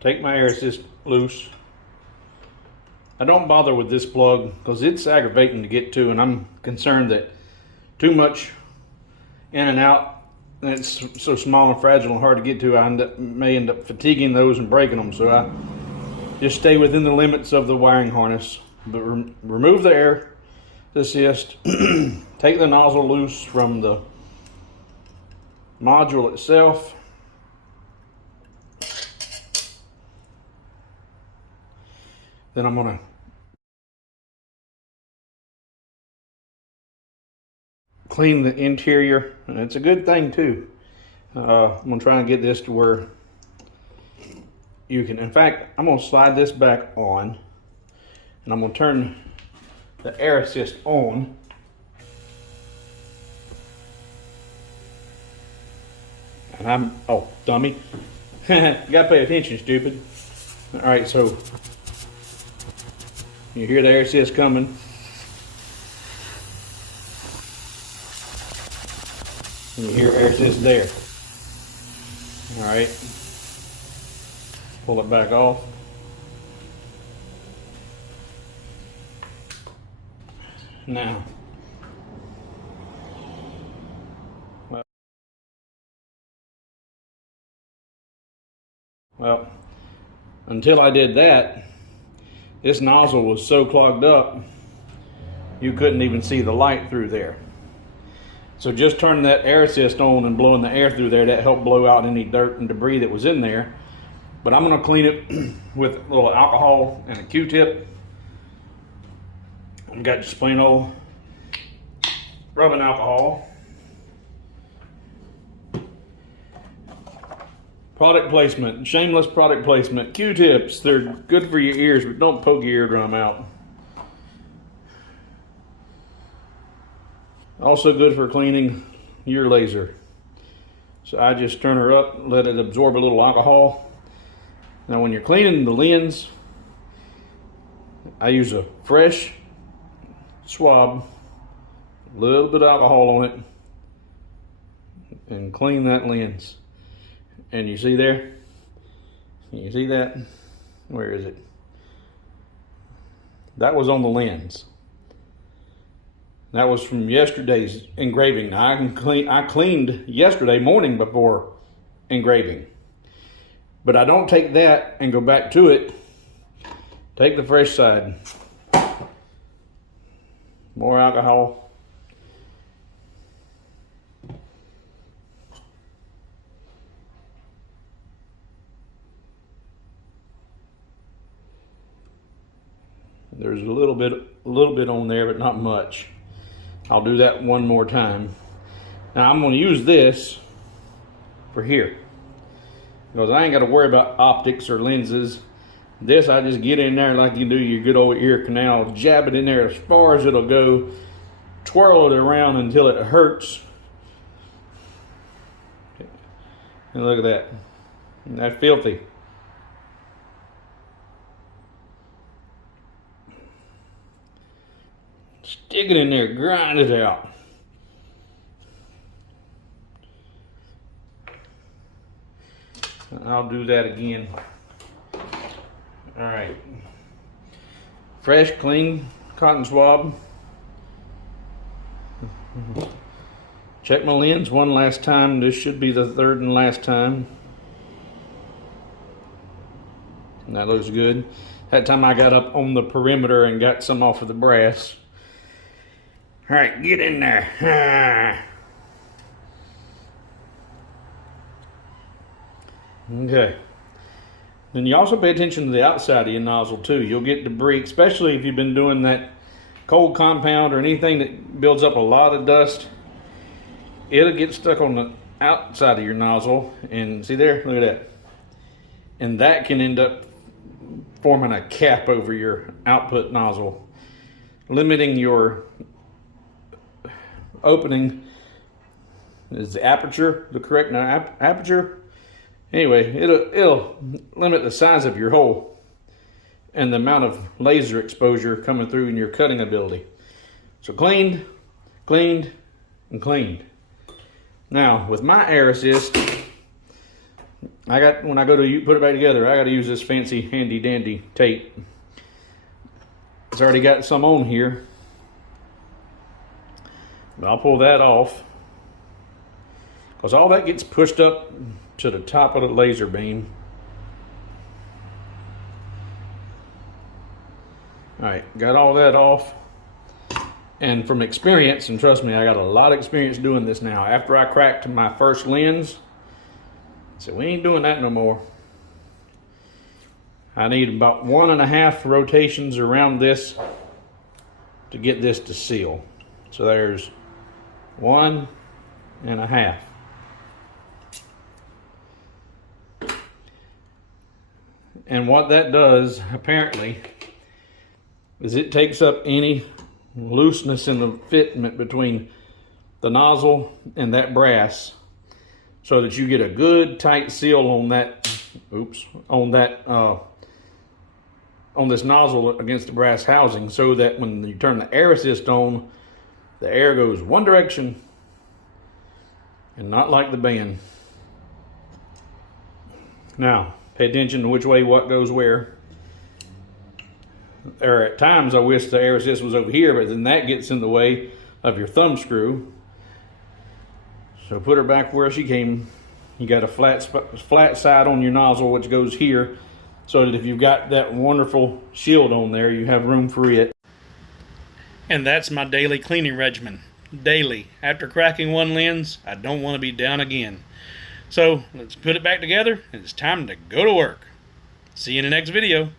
take my air assist loose. I don't bother with this plug because it's aggravating to get to, and I'm concerned that too much in and out, and it's so small and fragile and hard to get to, I may end up fatiguing those and breaking them. So I just stay within the limits of the wiring harness. But remove the air assist, take the nozzle loose from the module itself. Then I'm gonna clean the interior, and it's a good thing too. I'm gonna try and get this to where you can, in fact, I'm gonna slide this back on, and I'm gonna turn the air assist on. And oh, dummy. You gotta pay attention, stupid. All right, so you hear the air assist coming. And you hear air assist there. All right. Pull it back off. Now, well, until I did that, this nozzle was so clogged up, you couldn't even see the light through there. So just turning that air assist on and blowing the air through there, that helped blow out any dirt and debris that was in there. But I'm gonna clean it with a little alcohol and a Q-tip. I've got just plain old rubbing alcohol. Product placement, shameless product placement. Q-tips, they're good for your ears, but don't poke your eardrum out. Also good for cleaning your laser. So I just turn her up, let it absorb a little alcohol. Now when you're cleaning the lens, I use a fresh swab, a little bit of alcohol on it, and clean that lens. And you see there? You see that? Where is it? That was on the lens. That was from yesterday's engraving. I cleaned yesterday morning before engraving. But I don't take that and go back to it. Take the fresh side. More alcohol. There's a little bit on there, but not much. I'll do that one more time. Now I'm going to use this for here, because I ain't got to worry about optics or lenses. This, I just get in there like you do your good old ear canal, jab it in there as far as it'll go, twirl it around until it hurts. And look at that. Isn't that filthy? Stick it in there, grind it out. I'll do that again. All right. Fresh, clean cotton swab. Check my lens one last time. This should be the third and last time. And that looks good. That time I got up on the perimeter and got some off of the brass. All right, get in there. Okay. Then you also pay attention to the outside of your nozzle too. You'll get debris, especially if you've been doing that cold compound or anything that builds up a lot of dust. It'll get stuck on the outside of your nozzle, and see there, look at that. And that can end up forming a cap over your output nozzle, limiting your opening. Is the aperture the correct aperture? Anyway, it'll limit the size of your hole and the amount of laser exposure coming through in your cutting ability. So cleaned, and cleaned. Now with my air assist, when I go to put it back together, I got to use this fancy handy dandy tape. It's already got some on here, but I'll pull that off because all that gets pushed up to the top of the laser beam. All right, got all that off. And from experience, and trust me, I got a lot of experience doing this now. After I cracked my first lens, I said, we ain't doing that no more. I need about 1.5 rotations around this to get this to seal. So there's 1.5. And what that does, apparently, is it takes up any looseness in the fitment between the nozzle and that brass, so that you get a good tight seal on that, on this nozzle against the brass housing, so that when you turn the air assist on, the air goes one direction and not like the band. Now, pay attention to which way what goes where. Or at times I wish the air assist was over here, but then that gets in the way of your thumb screw. So put her back where she came. You got a flat side on your nozzle, which goes here, so that if you've got that wonderful shield on there, you have room for it. And that's my daily cleaning regimen. Daily. After cracking one lens, I don't want to be down again. So let's put it back together, and it's time to go to work. See you in the next video.